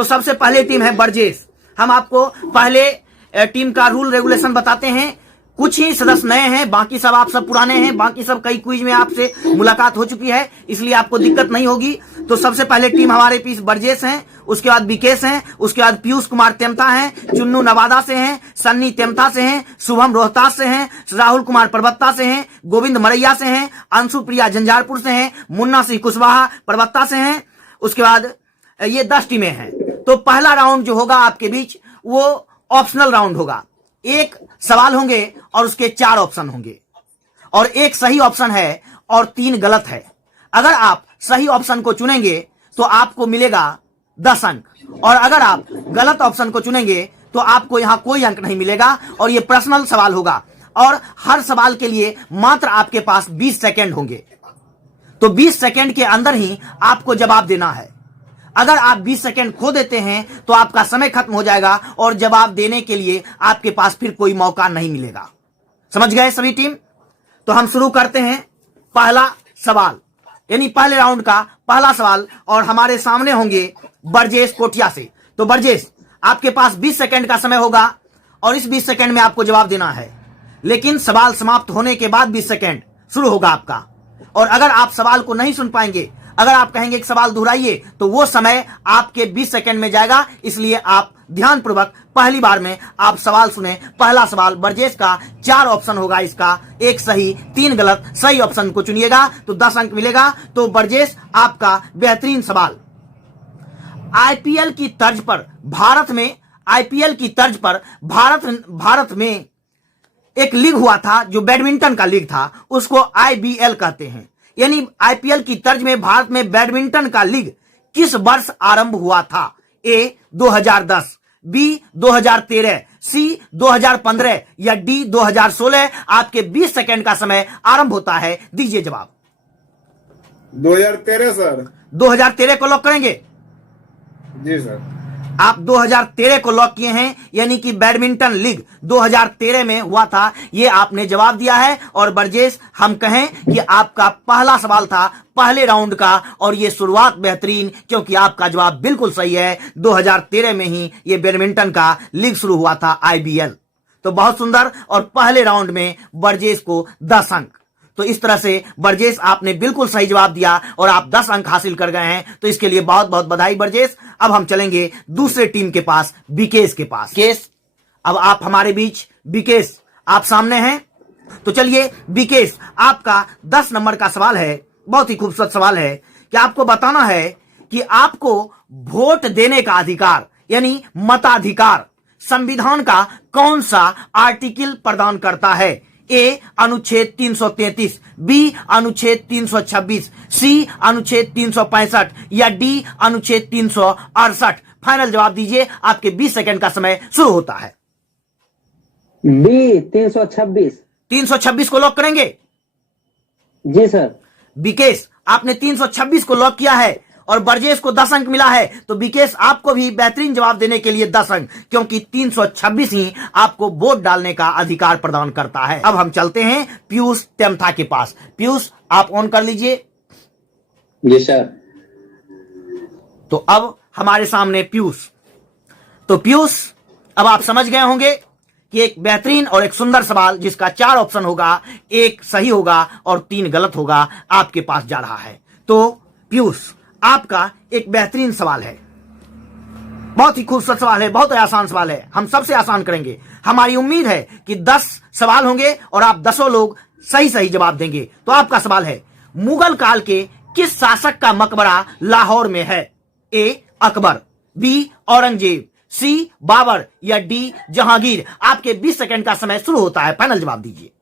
तो सबसे पहले टीम है बर्जेस। हम आपको पहले टीम का रूल रेगुलेशन बताते हैं। कुछ ही सदस्य नए हैं, बाकी सब आप सब पुराने हैं, बाकी सब कई क्विज में आपसे मुलाकात हो चुकी है, इसलिए आपको दिक्कत नहीं होगी। तो सबसे पहले टीम हमारे पीस बर्जेस हैं, उसके बाद विकेश हैं, उसके बाद पीयूष कुमार तेमता हैं, चुन्नू नवादा से हैं, सन्नी तेमता से हैं, शुभम रोहतास से हैं, राहुल कुमार परबत्ता से हैं, गोविंद मरैया से हैं, अंशु प्रिया जंजारपुर से हैं, मुन्ना सिंह कुशवाहा परबत्ता से हैं। उसके बाद ये 10 टीमें हैं। तो पहला राउंड जो होगा आपके बीच वो ऑप्शनल राउंड होगा। एक सवाल होंगे और उसके 4 ऑप्शन होंगे, और एक सही ऑप्शन है और 3 गलत है। अगर आप सही ऑप्शन को चुनेंगे तो आपको मिलेगा 10 अंक, और अगर आप गलत ऑप्शन को चुनेंगे तो आपको यहां कोई अंक नहीं मिलेगा। और यह पर्सनल सवाल होगा, और हर सवाल के लिए मात्र आपके पास 20 सेकेंड होंगे। तो 20 सेकेंड के अंदर ही आपको जवाब देना है। अगर आप 20 सेकेंड खो देते हैं तो आपका समय खत्म हो जाएगा और जवाब देने के लिए आपके पास फिर कोई मौका नहीं मिलेगा। समझ गए सभी टीम? तो हम शुरू करते हैं पहला सवाल, यानी पहले राउंड का पहला सवाल, और हमारे सामने होंगे बर्जेस कोटिया से। तो बर्जेस, आपके पास 20 सेकेंड का समय होगा और इस 20 सेकेंड में आपको जवाब देना है, लेकिन सवाल समाप्त होने के बाद 20 सेकेंड शुरू होगा आपका। और अगर आप सवाल को नहीं सुन पाएंगे, अगर आप कहेंगे कि सवाल दोहराइए, तो वो समय आपके 20 सेकेंड में जाएगा। इसलिए आप ध्यानपूर्वक पहली बार में आप सवाल सुने। पहला सवाल बर्जेस का 4 ऑप्शन होगा, इसका एक सही 3 गलत। सही ऑप्शन को चुनिएगा तो 10 अंक मिलेगा। तो बर्जेस, आपका बेहतरीन सवाल। आईपीएल की तर्ज पर भारत में एक लीग हुआ था जो बैडमिंटन का लीग था, उसको आईबीएल कहते हैं। यानी आईपीएल की तर्ज में भारत में बैडमिंटन का लीग किस वर्ष आरंभ हुआ था? ए 2010, बी 2013, सी 2015 या डी 2016? आपके 20 सेकेंड का समय आरंभ होता है, दीजिए जवाब। 2013 सर। 2013 को लॉक करेंगे? जी सर। आप 2013 को लॉक किए हैं, यानी कि बैडमिंटन लीग 2013 में हुआ था, ये आपने जवाब दिया है। और बर्जेस, हम कहें कि आपका पहला सवाल था पहले राउंड का, और ये शुरुआत बेहतरीन, क्योंकि आपका जवाब बिल्कुल सही है। 2013 में ही ये बैडमिंटन का लीग शुरू हुआ था, आईबीएल। तो बहुत सुंदर, और पहले राउंड में बर्जेस को 10 अंक। तो इस तरह से बर्जेस, आपने बिल्कुल सही जवाब दिया और आप 10 अंक हासिल कर गए हैं। तो इसके लिए बहुत बहुत बधाई बर्जेस। अब हम चलेंगे दूसरे टीम के पास, विकेश के पास। विकेश, अब आप हमारे बीच, विकेश आप सामने हैं। तो चलिए विकेश, आपका 10 नंबर का सवाल है। बहुत ही खूबसूरत सवाल है कि आपको बताना है कि आपको वोट देने का अधिकार, यानी मताधिकार, संविधान का कौन सा आर्टिकल प्रदान करता है? ए अनुच्छेद 333, बी अनुच्छेद 326, सी अनुच्छेद 365 या डी अनुच्छेद 368? फाइनल जवाब दीजिए, आपके 20 सेकंड का समय शुरू होता है। बी 326। 326 को लॉक करेंगे? जी सर। विकेश, आपने 326 को लॉक किया है और बर्जेस को 10 अंक मिला है। तो विकेश, आपको भी बेहतरीन जवाब देने के लिए 10 अंक, क्योंकि 326 ही आपको वोट डालने का अधिकार प्रदान करता है। अब हम चलते हैं पीयूष तेमथा के पास। पीयूष, आप ऑन कर लीजिए। जी सर। तो अब हमारे सामने पीयूष। तो पीयूष, अब आप समझ गए होंगे कि एक बेहतरीन और एक सुंदर सवाल, जिसका 4 ऑप्शन होगा, एक सही होगा और 3 गलत होगा, आपके पास जा रहा है। तो पीयूष, आपका एक बेहतरीन सवाल है, बहुत ही खूबसूरत सवाल है, बहुत ही आसान सवाल है। हम सबसे आसान करेंगे। हमारी उम्मीद है कि 10 सवाल होंगे और आप 10 लोग सही सही जवाब देंगे। तो आपका सवाल है, मुगल काल के किस शासक का मकबरा लाहौर में है? ए अकबर, बी औरंगजेब, सी बाबर या डी जहांगीर? आपके 20 सेकंड का समय शुरू होता है, फाइनल जवाब दीजिए।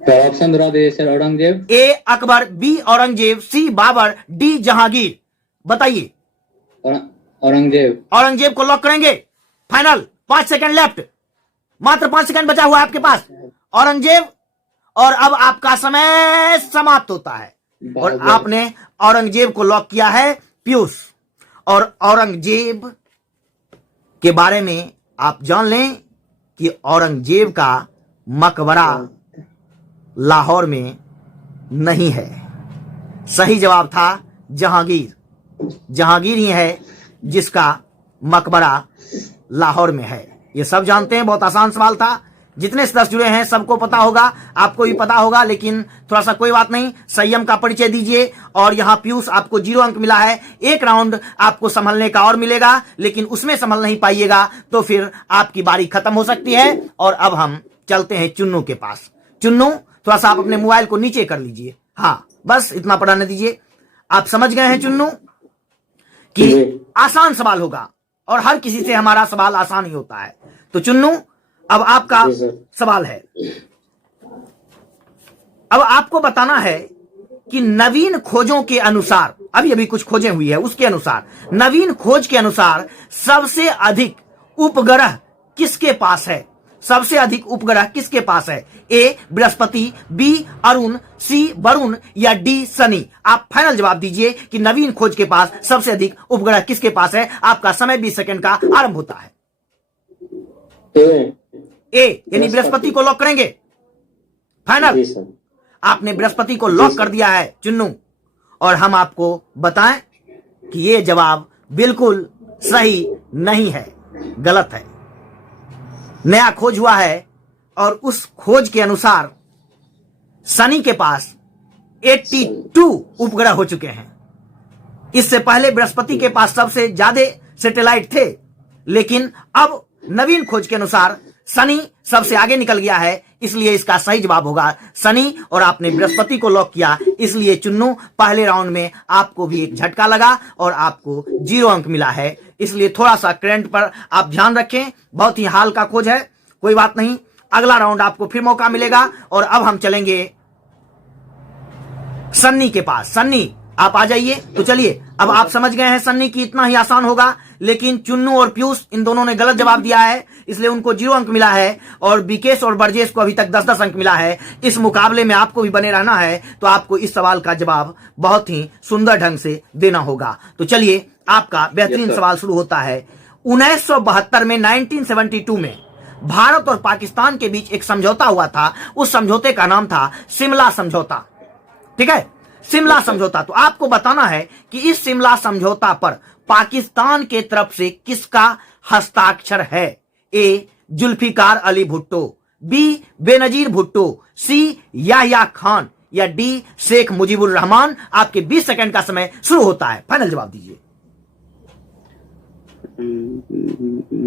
ऑप्शन दोहरा दीजिए सर। औरंगजेब। ए अकबर, बी औरंगजेब, सी बाबर, डी जहांगीर? बताइए। औरंगजेब। औरंगजेब को लॉक करेंगे? फाइनल। 5 सेकंड लेफ्ट, मात्र 5 सेकंड बचा हुआ है आपके पास। औरंगजेब, और अब आपका समय समाप्त होता है और आपने औरंगजेब को लॉक किया है पीयूष। और औरंगजेब के बारे में आप जान लें कि औरंगजेब का मकबरा लाहौर में नहीं है। सही जवाब था जहांगीर। जहांगीर ही है जिसका मकबरा लाहौर में है? ये सब जानते हैं, बहुत आसान सवाल था। जितने सदस्य जुड़े हैं सबको पता होगा, आपको भी पता होगा, लेकिन थोड़ा सा कोई बात नहीं, संयम का परिचय दीजिए। और यहां पीयूष आपको 0 अंक मिला है। एक राउंड आपको संभलने का और मिलेगा, लेकिन उसमें संभल नहीं पाइएगा तो फिर आपकी बारी खत्म हो सकती है। और अब हम चलते हैं चुन्नू के पास। चुन्नू, थोड़ा सा आप अपने मोबाइल को नीचे कर लीजिए। हाँ, बस इतना पढ़ाने दीजिए। आप समझ गए हैं चुन्नू कि आसान सवाल होगा, और हर किसी से हमारा सवाल आसान ही होता है। तो चुन्नू, अब आपका सवाल है। अब आपको बताना है कि नवीन खोजों के अनुसार, अभी कुछ खोजें हुई है, उसके अनुसार, नवीन खोज के अनुसार सबसे अधिक उपग्रह किसके पास है? सबसे अधिक उपग्रह किसके पास है? ए बृहस्पति, बी अरुण, सी वरुण या डी शनि? आप फाइनल जवाब दीजिए कि नवीन खोज के पास सबसे अधिक उपग्रह किसके पास है। आपका समय 20 सेकंड का आरंभ होता है। ए यानी बृहस्पति को लॉक करेंगे? फाइनल? आपने बृहस्पति को लॉक कर दिया है चुन्नू, और हम आपको बताएं कि यह जवाब बिल्कुल सही नहीं है, गलत है। नया खोज हुआ है और उस खोज के अनुसार शनि के पास 82 उपग्रह हो चुके हैं। इससे पहले बृहस्पति के पास सबसे ज्यादा सैटेलाइट थे, लेकिन अब नवीन खोज के अनुसार शनि सबसे आगे निकल गया है, इसलिए इसका सही जवाब होगा शनि। और आपने बृहस्पति को लॉक किया, इसलिए चुन्नू पहले राउंड में आपको भी एक झटका लगा और आपको 0 अंक मिला है। इसलिए थोड़ा सा करंट पर आप ध्यान रखें, बहुत ही हाल का खोज है, कोई बात नहीं, अगला राउंड आपको फिर मौका मिलेगा। और अब हम चलेंगे सन्नी के पास। सन्नी, आप आ जाइए। तो चलिए, अब आप समझ गए हैं सन्नी की इतना ही आसान होगा, लेकिन चुन्नू और पीयूष इन दोनों ने गलत जवाब दिया है, इसलिए उनको 0 अंक मिला है। और विकेश और बरजेश को अभी तक 10-10 अंक मिला है। इस मुकाबले में आपको भी बने रहना है, तो आपको इस सवाल का जवाब बहुत ही सुंदर ढंग से देना होगा। तो चलिए, आपका बेहतरीन सवाल शुरू होता है। 1972 में, 1972 में भारत और पाकिस्तान के बीच एक समझौता हुआ था। उस समझौते का नाम था शिमला समझौता। ठीक है, शिमला समझौता। तो आपको बताना है कि इस शिमला समझौता पर पाकिस्तान के तरफ से किसका हस्ताक्षर है? ए जुल्फिकार अली भुट्टो, बी बेनजीर भुट्टो, सी याह्या खान या डी शेख मुजीबुर रहमान? आपके 20 सेकंड का समय शुरू होता है, फाइनल जवाब दीजिए।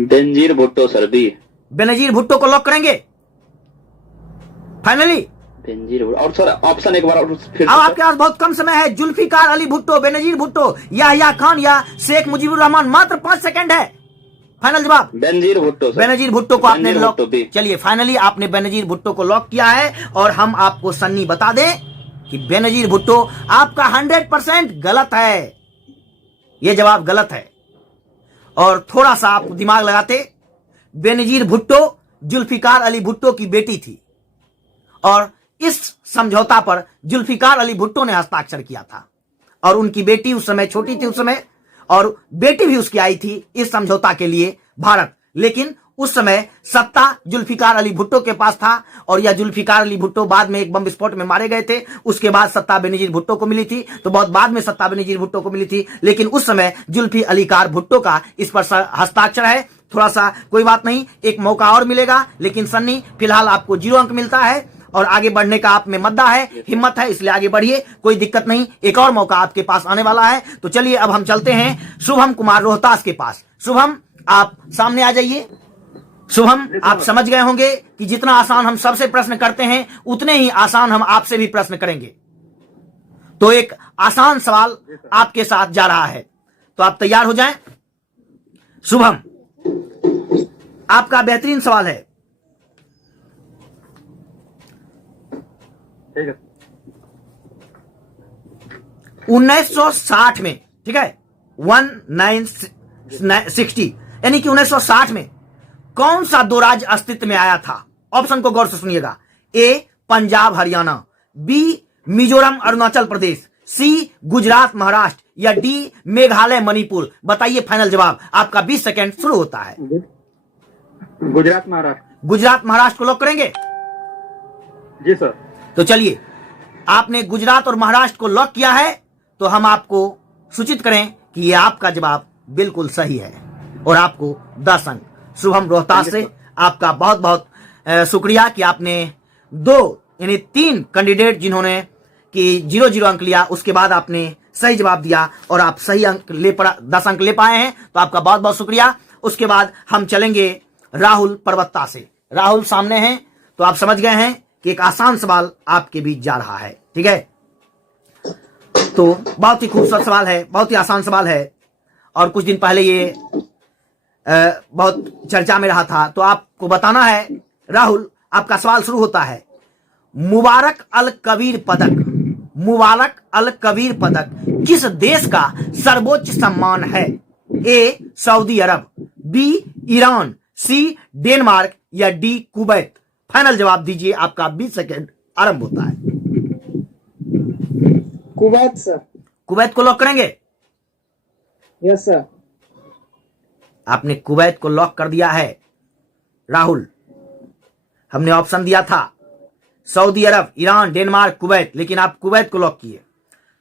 Benazir Bhutto sir, B. बेनजीर भुट्टो को लॉक करेंगे फाइनली? बेनजीर, और सर ऑप्शन एक बार फिर। अब आपके पास बहुत कम समय है। जुल्फिकार अली भुट्टो, बेनजीर भुट्टो, याह्या खान या शेख मुजीबुर रहमान? मात्र 5 सेकंड है, फाइनल जवाब। बेनजीर भुट्टो सर। बेनजीर भुट्टो को आपने लॉक, भुट्टो, चलिए फाइनली आपने बेनजीर भुट्टो को लॉक किया है। और हम आपको सन्नी बता दें कि बेनजीर भुट्टो आपका 100% गलत है, यह जवाब गलत है। और थोड़ा सा आप दिमाग लगाते, बेनजीर भुट्टो जुल्फिकार अली भुट्टो की बेटी थी, और इस समझौता पर जुल्फिकार अली भुट्टो ने हस्ताक्षर किया था। और उनकी बेटी उस समय छोटी थी उस समय, और बेटी भी उसकी आई थी इस समझौता के लिए भारत। लेकिन उस समय सत्ता जुल्फिकार अली भुट्टो के पास था, और यह जुल्फिकार अली भुट्टो बाद में एक बम विस्फोट में मारे गए थे। उसके बाद सत्ता बेनजीर भुट्टो को मिली थी, तो बहुत बाद में सत्ता बेनजीर भुट्टो को मिली थी। लेकिन उस समय जुल्फी अलीकार भुट्टो का इस पर हस्ताक्षर है। थोड़ा सा कोई बात नहीं, एक मौका और मिलेगा, लेकिन सन्नी फिलहाल आपको 0 अंक मिलता है, और आगे बढ़ने का आप में मद्दा है, हिम्मत है, इसलिए आगे बढ़िए, कोई दिक्कत नहीं, एक और मौका आपके पास आने वाला है। तो चलिए, अब हम चलते हैं शुभम कुमार रोहतास के पास। शुभम, आप सामने आ जाइए। शुभम, आप समझ गए होंगे कि जितना आसान हम सबसे प्रश्न करते हैं, उतने ही आसान हम आपसे भी प्रश्न करेंगे। तो एक आसान सवाल आपके साथ जा रहा है, तो आप तैयार हो जाएं। शुभम, आपका बेहतरीन सवाल है। ठीक है। 1960 में, ठीक है, 1960 यानी कि 1960 में कौन सा 2 राज्य अस्तित्व में आया था? ऑप्शन को गौर से सुनिएगा। ए पंजाब हरियाणा, बी मिजोरम अरुणाचल प्रदेश, सी गुजरात महाराष्ट्र या डी मेघालय मणिपुर? बताइए फाइनल जवाब। आपका 20 सेकंड शुरू होता है। गुजरात महाराष्ट्र। गुजरात महाराष्ट्र को लॉक करेंगे? जी सर। तो चलिए, आपने गुजरात और महाराष्ट्र को लॉक किया है, तो हम आपको सूचित करें कि यह आपका जवाब बिल्कुल सही है और आपको 10 अंक। शुभम रोहतास से आपका बहुत बहुत शुक्रिया कि आपने 2 यानी 3 कैंडिडेट जिन्होंने कि 0-0 अंक लिया, उसके बाद आपने सही जवाब दिया और आप सही अंक 10 अंक ले पाए हैं, तो आपका बहुत बहुत शुक्रिया। उसके बाद हम चलेंगे राहुल परबत्ता से। राहुल सामने हैं, तो आप समझ गए हैं कि एक आसान सवाल आपके बीच जा रहा है। ठीक है, तो बहुत ही खूबसूरत सवाल है, बहुत ही आसान सवाल है और कुछ दिन पहले ये बहुत चर्चा में रहा था। तो आपको बताना है राहुल, आपका सवाल शुरू होता है, मुबारक अल कबीर पदक, मुबारक अल कबीर पदक किस देश का सर्वोच्च सम्मान है? ए सऊदी अरब, बी ईरान, सी डेनमार्क या डी कुवैत? फाइनल जवाब दीजिए, आपका 20 सेकेंड आरंभ होता है। Kuwait sir. कुवैत को लॉक करेंगे? Yes sir. आपने कुवैत को लॉक कर दिया है राहुल। हमने ऑप्शन दिया था सऊदी अरब, ईरान, डेनमार्क, कुवैत, लेकिन आप कुवैत को लॉक किए।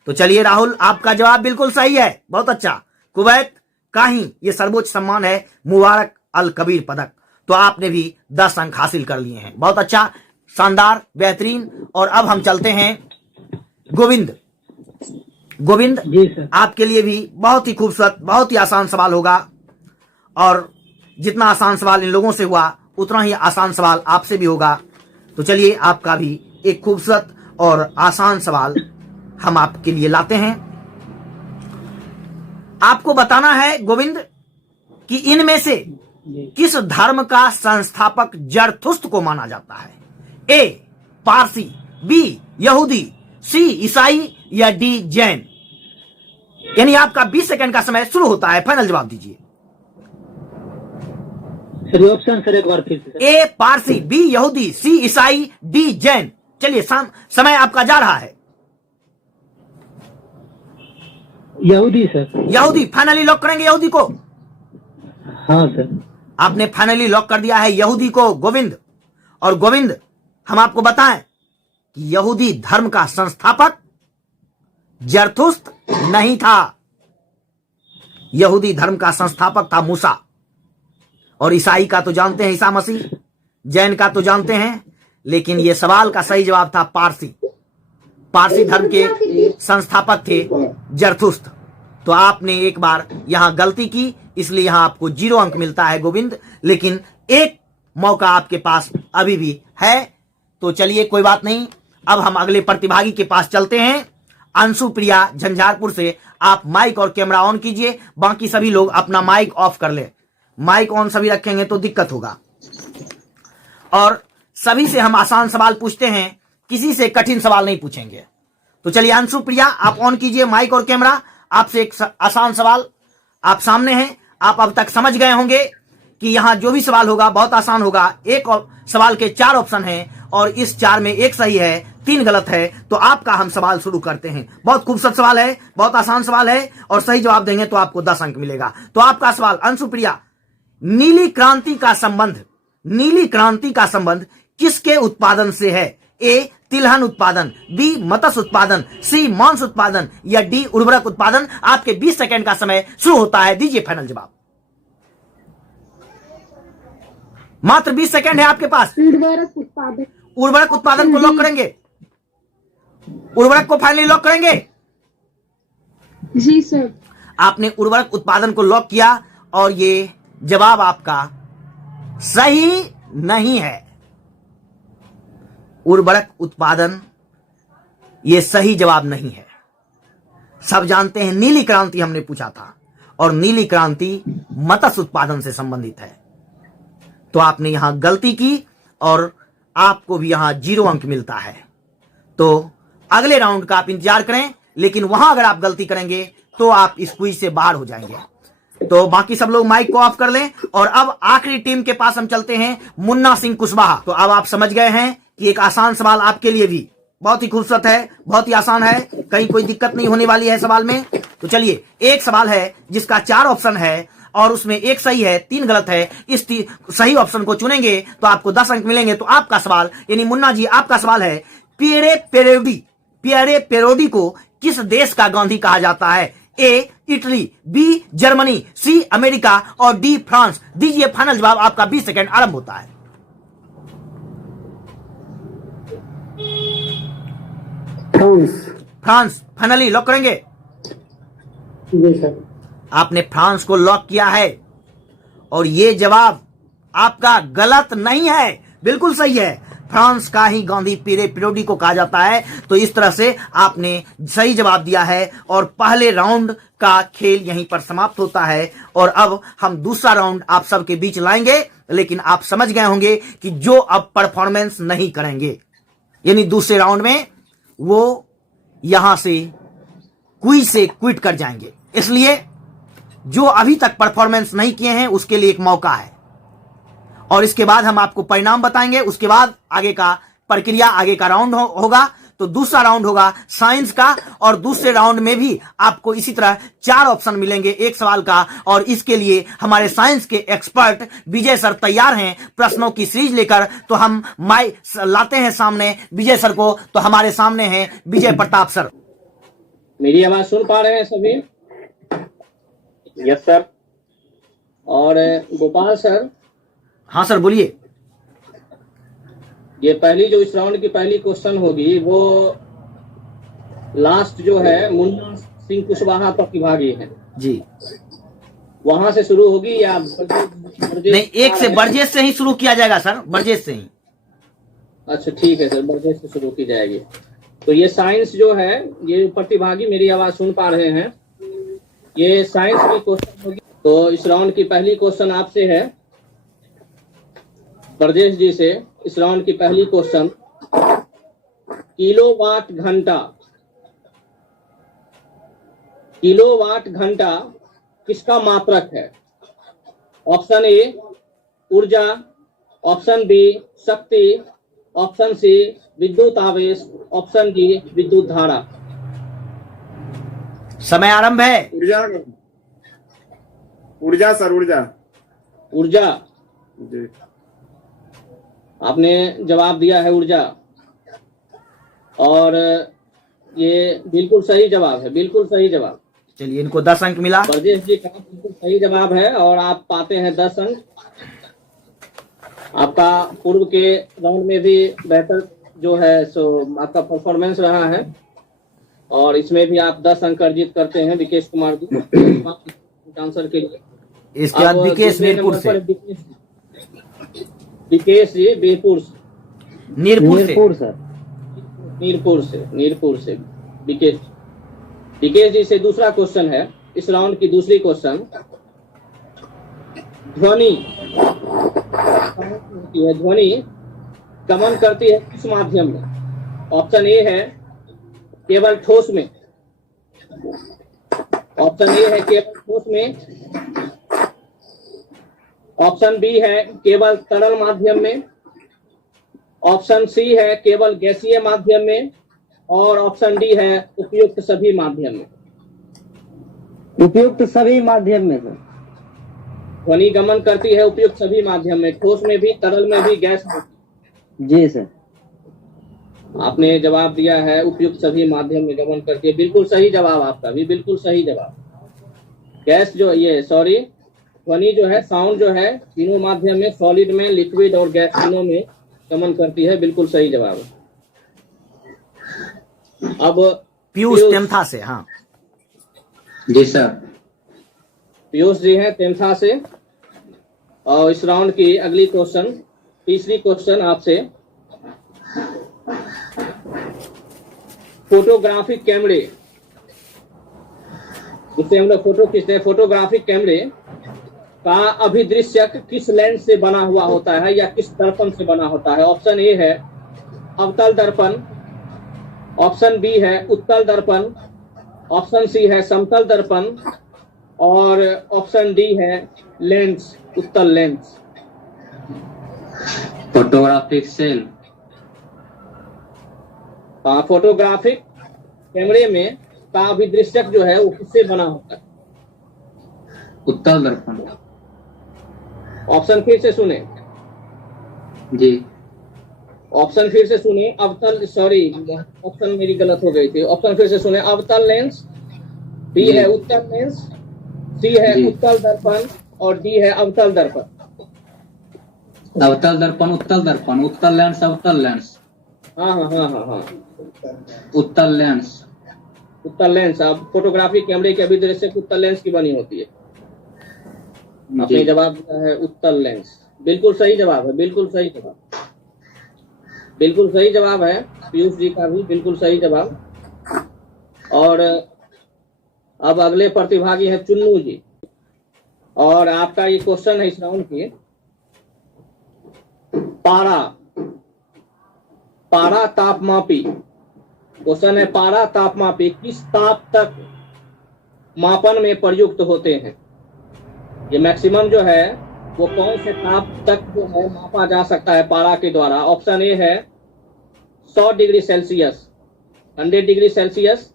तो चलिए राहुल, आपका जवाब बिल्कुल सही है, बहुत अच्छा। कुवैत का ही ये सर्वोच्च सम्मान है, मुबारक अल कबीर पदक। तो आपने भी 10 अंक हासिल कर लिए हैं, बहुत अच्छा, शानदार, बेहतरीन। और अब हम चलते हैं गोविंद। गोविंद जी सर। आपके लिए भी बहुत ही खूबसूरत, बहुत ही आसान सवाल होगा और जितना आसान सवाल इन लोगों से हुआ उतना ही आसान सवाल आपसे भी होगा। तो चलिए, आपका भी एक खूबसूरत और आसान सवाल हम आपके लिए लाते हैं। आपको बताना है गोविंद कि इनमें से किस धर्म का संस्थापक जरथुस्त को माना जाता है? ए पारसी, बी यहूदी, सी ईसाई या डी जैन? यानी आपका 20 सेकंड का समय शुरू होता है, फाइनल जवाब दीजिए। ऑप्शन सर एक बार फिर से। ए पारसी, बी यहूदी, सी ईसाई, डी जैन। चलिए, समय आपका जा रहा है। यहूदी सर। यहूदी फाइनली लॉक करेंगे यहूदी को? हाँ सर। आपने फाइनली लॉक कर दिया है यहूदी को गोविंद। और गोविंद, हम आपको बताएं कि यहूदी धर्म का संस्थापक जरथुस्त नहीं था। यहूदी धर्म का संस्थापक था मूसा। और ईसाई का तो जानते हैं ईसा मसीह, जैन का तो जानते हैं, लेकिन यह सवाल का सही जवाब था पारसी। पारसी धर्म के संस्थापक थे जरथुस्त। तो आपने एक बार यहां गलती की, इसलिए यहां आपको 0 अंक मिलता है गोविंद, लेकिन एक मौका आपके पास अभी भी है। तो चलिए, कोई बात नहीं, अब हम अगले प्रतिभागी के पास चलते हैं। अंशु प्रिया झंझारपुर से, आप माइक और कैमरा ऑन कीजिए, बाकी सभी लोग अपना माइक ऑफ कर ले। माइक ऑन सभी रखेंगे तो दिक्कत होगा। और सभी से हम आसान सवाल पूछते हैं, किसी से कठिन सवाल नहीं पूछेंगे। तो चलिए अंशु प्रिया, आप ऑन कीजिए माइक और कैमरा। आपसे एक आसान सवाल, आप सामने हैं। आप अब तक समझ गए होंगे कि यहां जो भी सवाल होगा बहुत आसान होगा। एक सवाल के 4 ऑप्शन हैं और इस 4 में एक सही है, 3 गलत है। तो आपका हम सवाल शुरू करते हैं। बहुत खूबसूरत सवाल है, बहुत आसान सवाल है और सही जवाब देंगे तो आपको 10 अंक मिलेगा। तो आपका सवाल अंशु प्रिया, नीली क्रांति का संबंध, नीली क्रांति का संबंध किसके उत्पादन से है? ए तिलहन उत्पादन, बी मत्स्य उत्पादन, सी मांस उत्पादन या डी उर्वरक उत्पादन? आपके 20 सेकंड का समय शुरू होता है, दीजिए फाइनल जवाब। मात्र 20 सेकंड है आपके पास। उर्वरक उत्पादन। उर्वरक उत्पादन को लॉक करेंगे? उर्वरक को फाइनली लॉक करेंगे? जी सर। आपने उर्वरक उत्पादन को लॉक किया और ये जवाब आपका सही नहीं है। उर्वरक उत्पादन ये सही जवाब नहीं है। सब जानते हैं नीली क्रांति हमने पूछा था और नीली क्रांति मत्स्य उत्पादन से संबंधित है। तो आपने यहां गलती की और आपको भी यहां 0 अंक मिलता है। तो अगले राउंड का आप इंतजार करें, लेकिन वहां अगर आप गलती करेंगे तो आप इस क्विज से बाहर हो जाएंगे। तो बाकी सब लोग माइक को ऑफ कर लें और अब आखिरी टीम के पास हम चलते हैं, मुन्ना सिंह कुशवाहा। तो अब आप समझ गए हैं कि एक आसान सवाल आपके लिए भी बहुत ही खूबसूरत है, बहुत ही आसान है, कहीं कोई दिक्कत नहीं होने वाली है सवाल में। तो चलिए, एक सवाल है जिसका 4 ऑप्शन है और उसमें एक सही है, 3 गलत है। इस सही ऑप्शन को चुनेंगे तो आपको 10 अंक मिलेंगे। तो आपका सवाल, यानी मुन्ना जी आपका सवाल है, पियरे पेरोडी को किस देश का गांधी कहा जाता है? A Italy, B Germany, C America और डी फ्रांस। दीजिए फाइनल जवाब, आपका 20 सेकंड आरंभ होता है। फ्रांस फाइनली लॉक करेंगे? जी सर। आपने फ्रांस को लॉक किया है और ये जवाब आपका गलत नहीं है, बिल्कुल सही है। फ्रांस का ही गांधी पीरियड को कहा जाता है। तो इस तरह से आपने सही जवाब दिया है और पहले राउंड का खेल यहीं पर समाप्त होता है। और अब हम दूसरा राउंड आप सबके बीच लाएंगे, लेकिन आप समझ गए होंगे कि जो अब परफॉर्मेंस नहीं करेंगे, यानी दूसरे राउंड में वो यहां से क्विज से क्विट कर जाएंगे। इसलिए जो अभी तक परफॉर्मेंस नहीं किए हैं उसके लिए एक मौका है। और इसके बाद हम आपको परिणाम बताएंगे। उसके बाद आगे का प्रक्रिया, आगे का राउंड होगा। तो दूसरा राउंड होगा साइंस का और दूसरे राउंड में भी आपको इसी तरह 4 ऑप्शन मिलेंगे एक सवाल का। और इसके लिए हमारे साइंस के एक्सपर्ट विजय सर तैयार हैं प्रश्नों की सीरीज लेकर। तो हम लाते हैं सामने विजय सर को। तो हमारे सामने हैं विजय प्रताप सर। मेरी आवाज सुन पा रहे हैं सभी? Yes sir. और गोपाल सर, हाँ सर बोलिए। ये पहली जो इस राउंड की पहली क्वेश्चन होगी वो लास्ट जो है मुन्ना सिंह कुशवाहा प्रतिभागी है जी, वहां से शुरू होगी या नहीं, एक से बरजेश से ही शुरू किया जाएगा सर, बरजेश से ही। अच्छा ठीक है सर, बरजेश से शुरू की जाएगी। तो ये साइंस जो है, ये प्रतिभागी मेरी आवाज सुन पा रहे हैं, ये साइंस की क्वेश्चन होगी। तो इस राउंड की पहली क्वेश्चन आपसे है ब्रजेश जी से। इस राउंड की पहली क्वेश्चन, किलोवाट घंटा, किलोवाट घंटा किसका मात्रक है? ऑप्शन ए ऊर्जा, ऑप्शन बी शक्ति, ऑप्शन सी विद्युत आवेश, ऑप्शन डी विद्युत धारा। समय आरंभ है। ऊर्जा, ऊर्जा सर, ऊर्जा। ऊर्जा, जी। आपने जवाब दिया है ऊर्जा और ये बिल्कुल सही जवाब है, बिल्कुल सही जवाब। चलिए, इनको 10 अंक मिला। ब्रजेश जी का बिल्कुल सही जवाब है और आप पाते हैं 10 अंक। आपका पूर्व के राउंड में भी बेहतर जो है सो आपका परफॉर्मेंस रहा है और इसमें भी आप 10 अंक अर्जित करते हैं विकेश कुमार जी आंसर के लिए। इसके बाद विकेश मीरपुर से, विकेश जी बीरपुर से, मीरपुर सर, मीरपुर से विकेश जी से दूसरा क्वेश्चन है इस राउंड की दूसरी क्वेश्चन। ध्वनि गमन करती है किस माध्यम में? ऑप्शन ए है केवल ठोस में, ऑप्शन ए है केवल ठोस में, ऑप्शन बी है केवल तरल माध्यम में, ऑप्शन सी है केवल गैसीय माध्यम में और ऑप्शन डी है उपयुक्त सभी माध्यम में। उपयुक्त सभी माध्यम में सर। ध्वनि गमन करती है उपयुक्त सभी माध्यम में, ठोस में भी, तरल में भी, गैस में भी। जी सर। आपने जवाब दिया है उपयुक्त सभी माध्यम में गमन करती है, बिल्कुल सही जवाब आपका भी, बिल्कुल सही जवाब। गैस जो ये सॉरी ध्वनि जो है, साउंड जो है तीनों माध्यम में, सॉलिड में, लिक्विड और गैस तीनों में गमन करती है, बिल्कुल सही जवाब है। अब पीयूष तेमथा से। हाँ जी सर। पीयूष जी हैं तेमथा से। और इस राउंड की अगली क्वेश्चन, तीसरी क्वेश्चन आपसे, फोटोग्राफिक कैमरे, जिससे हम लोग फोटो खींचते हैं, फोटोग्राफिक कैमरे का अभिदृश्यक किस लेंस से बना हुआ होता है या किस दर्पण से बना होता है? ऑप्शन ए है अवतल दर्पण, ऑप्शन बी है उत्तल दर्पण, ऑप्शन सी है समतल दर्पण और ऑप्शन डी है लेंस, उत्तल लेंस। Photographic cell. फोटोग्राफिक कैमरे में का अभिदृश्यक जो है वो किससे बना होता है? उत्तल दर्पण। ऑप्शन फिर से सुने जी। ऑप्शन फिर से सुने, अवतल, सॉरी ऑप्शन मेरी गलत हो गई थी, ऑप्शन फिर से सुने, अवतल लेंस, बी है उत्तल लेंस, सी है जी। उत्तल दर्पण और डी है अवतल दर्पण। अवतल दर्पण, उत्तल दर्पण, उत्तल लेंस, अवतल लेंस, हाँ हाँ हाँ हाँ हाँ, उत्तल लेंस। उत्तल लेंस। अब फोटोग्राफी कैमरे की अभिदृश्य उत्तल लेंस की बनी होती है। आपने जी। जवाब दिया है उत्तल लेंस, बिल्कुल सही जवाब है, बिल्कुल सही जवाब, बिल्कुल सही जवाब है पीयूष जी का भी बिल्कुल सही जवाब। और अब अगले प्रतिभागी है चुन्नू जी, और आपका ये क्वेश्चन है इस राउंड के, पारा, पारा तापमापी। क्वेश्चन है पारा तापमापी किस ताप तक मापन में प्रयुक्त होते हैं? ये मैक्सिमम जो है वो कौन से ताप तक जो है मापा जा सकता है पारा के द्वारा? ऑप्शन ए है 100 degree Celsius, 100 degree Celsius.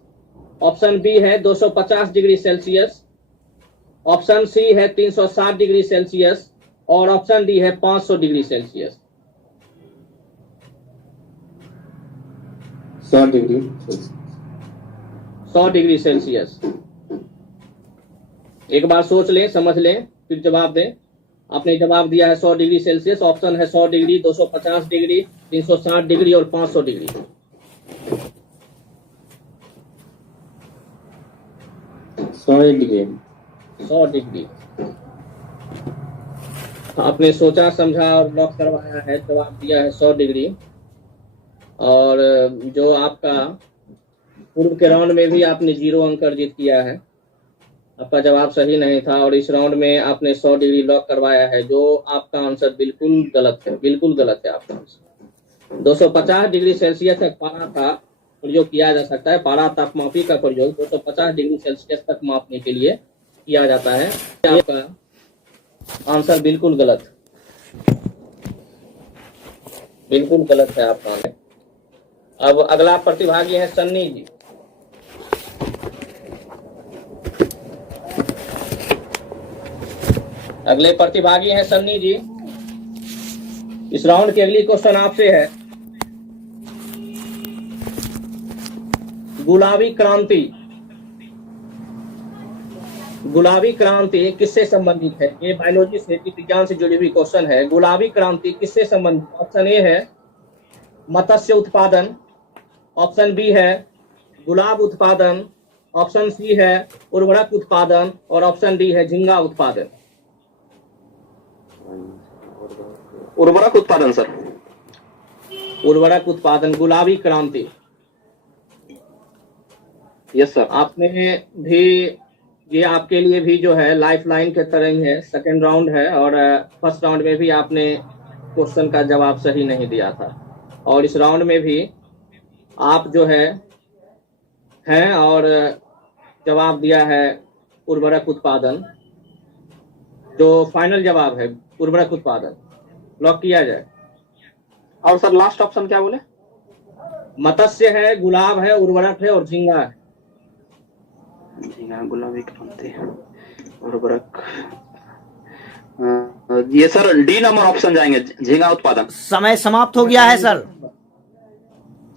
Option B है 250 डिग्री सेल्सियस। ऑप्शन सी है 360 डिग्री सेल्सियस और ऑप्शन डी है 500 degree Celsius. 100 degree 100 degree Celsius. एक बार सोच लें, समझ लें, फिर जवाब दें। आपने जवाब दिया है 100 डिग्री सेल्सियस। ऑप्शन है 100 डिग्री, 250 डिग्री, 360 डिग्री और 500 डिग्री। 100 डिग्री। 100 डिग्री आपने सोचा समझा और लॉक करवाया है, जवाब दिया है 100 डिग्री। और जो आपका पूर्व के राउंड में भी आपने 0 अंक अर्जित किया है, आपका जवाब सही नहीं था और इस राउंड में आपने 100 डिग्री लॉक करवाया है, जो आपका आंसर बिल्कुल गलत है, बिल्कुल गलत है आपका आंसर। 250 डिग्री सेल्सियस तक पारा का प्रयोग किया जा सकता है। पारा तापमापी का प्रयोग 250 डिग्री सेल्सियस तक मापने के लिए किया जाता है। आपका आंसर बिल्कुल गलत, बिल्कुल गलत है आपका आंसर। अब अगला प्रतिभागी है सन्नी जी। अगले प्रतिभागी हैं सन्नी जी। इस राउंड की अगली क्वेश्चन आपसे है, गुलाबी क्रांति, गुलाबी क्रांति किससे संबंधित है? ये बायोलॉजी से, विज्ञान से जुड़ी हुई क्वेश्चन है। गुलाबी क्रांति किससे संबंधित? ऑप्शन ए है मत्स्य उत्पादन, ऑप्शन बी है गुलाब उत्पादन, ऑप्शन सी है उर्वरक उत्पादन और ऑप्शन डी है झींगा उत्पादन। उर्वरक उत्पादन सर। उर्वरक उत्पादन, गुलाबी क्रांति। Yes sir. आपने भी, ये आपके लिए भी जो है लाइफ लाइन के तरह ही है, सेकेंड राउंड है और फर्स्ट राउंड में भी आपने क्वेश्चन का जवाब सही नहीं दिया था और इस राउंड में भी आप जो है हैं और जवाब दिया है उर्वरक उत्पादन, जो फाइनल जवाब है उर्वरक उत्पादन। लॉक किया जाए। और सर लास्ट ऑप्शन क्या बोले? मत्स्य है, गुलाब है, उर्वरक है और झींगा है। झींगा, गुलाबी क्रांति, उर्वरक। ये सर डी नंबर ऑप्शन जाएंगे, झींगा उत्पादन। समय समाप्त हो गया है सर।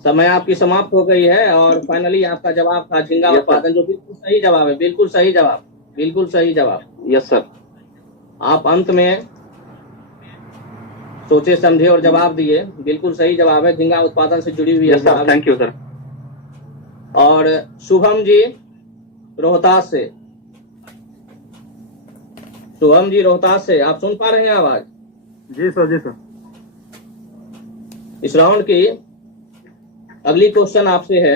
समय आपकी समाप्त हो गई है और फाइनली आपका जवाब था झींगा Yes, उत्पादन, जो बिल्कुल सही जवाब है, बिल्कुल सही जवाब, बिल्कुल सही जवाब। Yes sir. आप अंत में सोचे समझे और जवाब दिए, बिल्कुल सही जवाब है, झींगा उत्पादन से जुड़ी हुई है यस सर, जवाब। Thank you sir. और शुभम जी रोहतास से, शुभम जी रोहतास से, आप सुन पा रहे हैं आवाज? जी सर, जी सर। इस राउंड की अगली क्वेश्चन आपसे है,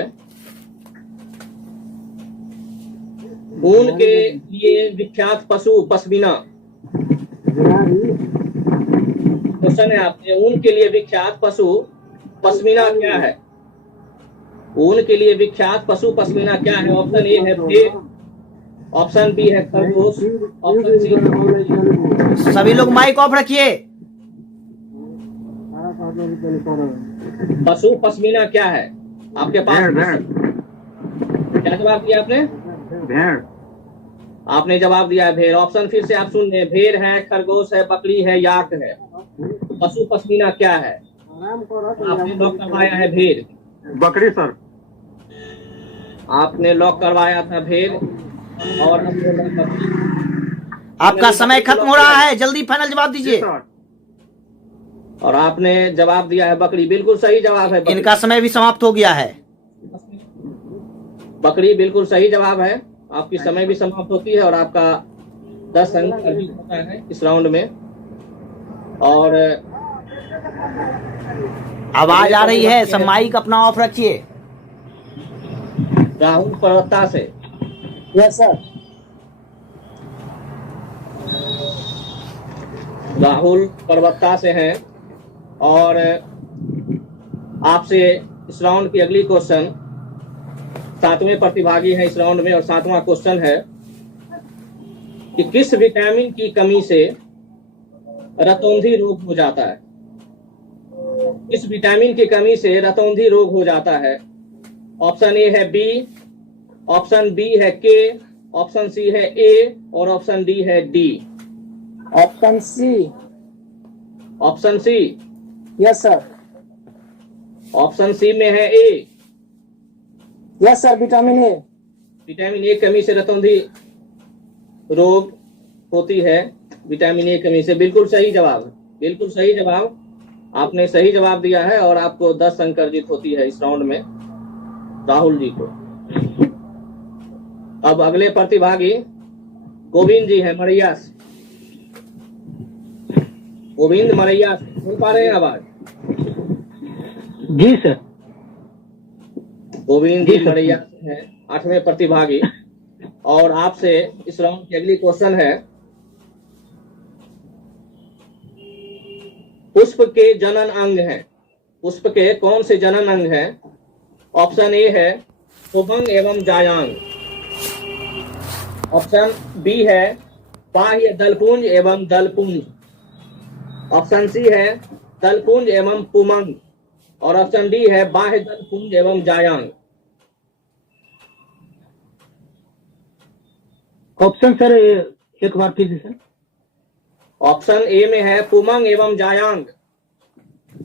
ऊन के लिए विख्यात पशु पश्मीना। क्वेश्चन है आपसे, ऊन के लिए विख्यात पशु पश्मीना क्या है? ऊन के लिए विख्यात पशु पश्मीना क्या है? ऑप्शन ए है भेड़, ऑप्शन बी है खरगोश, ऑप्शन सी। सभी लोग माइक ऑफ रखिए। पशु पश्मीना क्या है आपके पास? भेड़। क्या जवाब दिया आपने? भेड़। आपने जवाब दिया है भेड़। ऑप्शन फिर से आप सुन लें, भेड़ है, खरगोश है, बकरी है, याक है। पशु पश्मीना क्या है? आपने लॉक करवाया है भेड़। बकरी सर। आपने लॉक करवाया था भेड़। और हम बोल रहे हैं बकरी। आपका समय खत्म हो रहा है, जल्दी फाइनल जवाब जी दीजिए। सर। और आपने जवाब दिया है बकरी, बिल्कुल सही जवाब है बकरी। इनका समय भी समाप्त हो गया है। बकरी बिल्कुल सही जवाब है। आपकी समय भी समाप्त होती है और आपका 10 अंक अर्जित होता है इस राउंड में। और आवाज आ रही है, सब माइक अपना ऑफ रखिए। राहुल पर्वता से यस सर। राहुल पर्वता से हैं और आपसे इस राउंड की अगली क्वेश्चन, 7वें प्रतिभागी हैं इस राउंड में और 7वां क्वेश्चन है कि किस विटामिन की कमी से रतौंधी रोग हो जाता है? किस विटामिन की कमी से रतौंधी रोग हो जाता है? ऑप्शन ए है बी, ऑप्शन बी है के, ऑप्शन सी है ए और ऑप्शन डी है D. Option C. Option C, yes sir. Option C में है A, yes sir, vitamin A. Vitamin A कमी से रतौंधी रोग होती है। विटामिन ए कमी से, बिल्कुल सही जवाब, बिल्कुल सही जवाब। आपने सही जवाब दिया है और आपको 10 अंक अर्जित होती है इस राउंड में राहुल जी को। अब अगले प्रतिभागी गोविंद जी हैं मरैया से। गोविंद मरैया से, सुन पा रहे हैं आवाज? जी सर। गोविंद जी मरैया से हैं 8वें प्रतिभागी और आपसे इस राउंड की अगली क्वेश्चन है, पुष्प के जनन अंग हैं। पुष्प के कौन से जनन अंग हैं? ऑप्शन ए है पुमंग एवं जायांग, ऑप्शन बी है बाह्य दलपुंज एवं दलपुंज, ऑप्शन सी है दलपुंज एवं पुमंग और ऑप्शन डी है बाह्य दलपुंज एवं जायांग। ऑप्शन सर एक बार कीजिए सर। ऑप्शन ए में है पुमंग एवं जायांग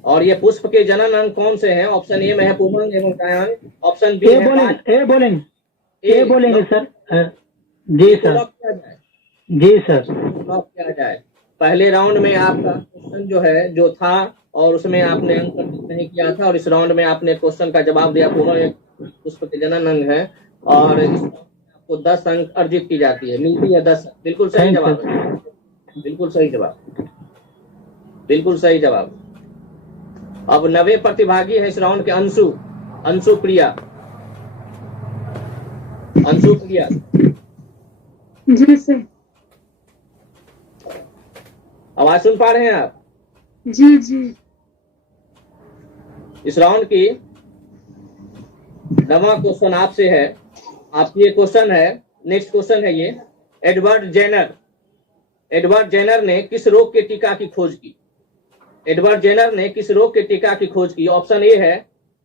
और ये पुष्प के जनन अंग कौन से हैं? ऑप्शन ए में है पुमंग एवं जायांग, ऑप्शन बी है ए बोलेंगे सर। जी सर। लॉक किया जाए, जी सर। लॉक किया जाए। पहले राउंड में आपका क्वेश्चन जो है जो था और उसमें आपने अंक अर्जित नहीं किया था और इस राउंड में आपने क्वेश्चन का जवाब दिया पुमंग एक पुष्प के जनन अंग है और इस राउंड में आपको 10 अंक अर्जित की जाती है, मिलती है 10। बिल्कुल सही जवाब है, बिल्कुल सही जवाब, बिल्कुल सही जवाब। अब 90 प्रतिभागी है इस राउंड के अंशु, अंशु प्रिया, अंशु प्रिया। जी सर। आवाज सुन पा रहे हैं आप? जी जी। इस राउंड की 9वां क्वेश्चन आपसे है। आपकी ये क्वेश्चन है, नेक्स्ट क्वेश्चन है ये, एडवर्ड जेनर, एडवर्ड जेनर ने किस रोग के टीका की खोज की? एडवर्ड जेनर ने किस रोग के टीका की खोज की? ऑप्शन ए है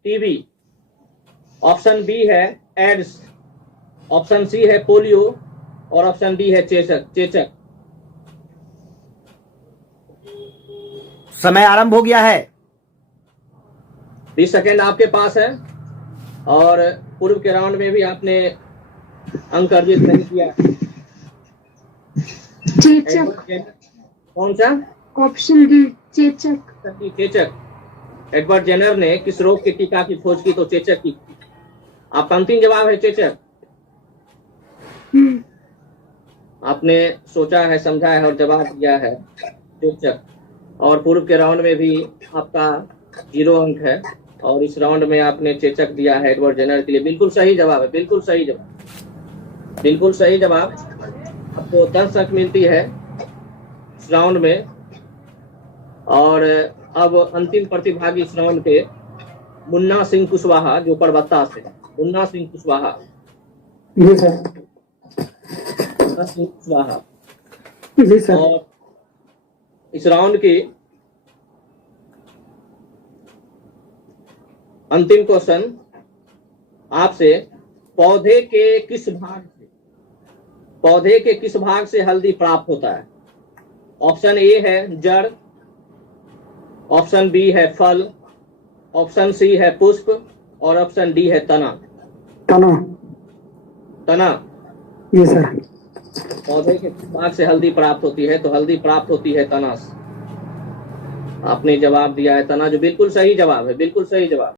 टीबी, ऑप्शन बी है एड्स, ऑप्शन सी है पोलियो और ऑप्शन डी है चेचक। समय आरंभ हो गया है। 20 सेकेंड आपके पास है और पूर्व के राउंड में भी आपने अंक अर्जित नहीं किया। चेचक। कौन सा? ऑप्शन डी, चेचक। चेचक। एडवर्ड जेनर ने किस रोग के टीका की खोज की? तो चेचक की। आपका अंतिम जवाब है चेचक। आपने सोचा है, समझा है और जवाब दिया है चेचक। और पूर्व के राउंड में भी आपका 0 अंक है और इस राउंड में आपने चेचक दिया है एडवर्ड जेनर के लिए। बिल्कुल सही जवाब है, बिल्कुल सही जवाब, बिल्कुल सही जवाब। आपको 10 अंक मिलती है इस राउंड में। और अब अंतिम प्रतिभागी इस राउंड के मुन्ना सिंह कुशवाहा, जो परबत्ता से, मुन्ना सिंह कुशवाहा। जी सर। मुन्ना सिंह कुशवाहा। जी सर। और इस राउंड की अंतिम क्वेश्चन आपसे, पौधे के किस भाग से हल्दी प्राप्त होता है? ऑप्शन ए है जड़, ऑप्शन बी है फल, ऑप्शन सी है पुष्प और ऑप्शन डी है तना। तना। तना। जी सर। पौधे के भाग से हल्दी प्राप्त होती है, तो हल्दी प्राप्त होती है तना से। आपने जवाब दिया है तना, जो बिल्कुल सही जवाब है, बिल्कुल सही जवाब।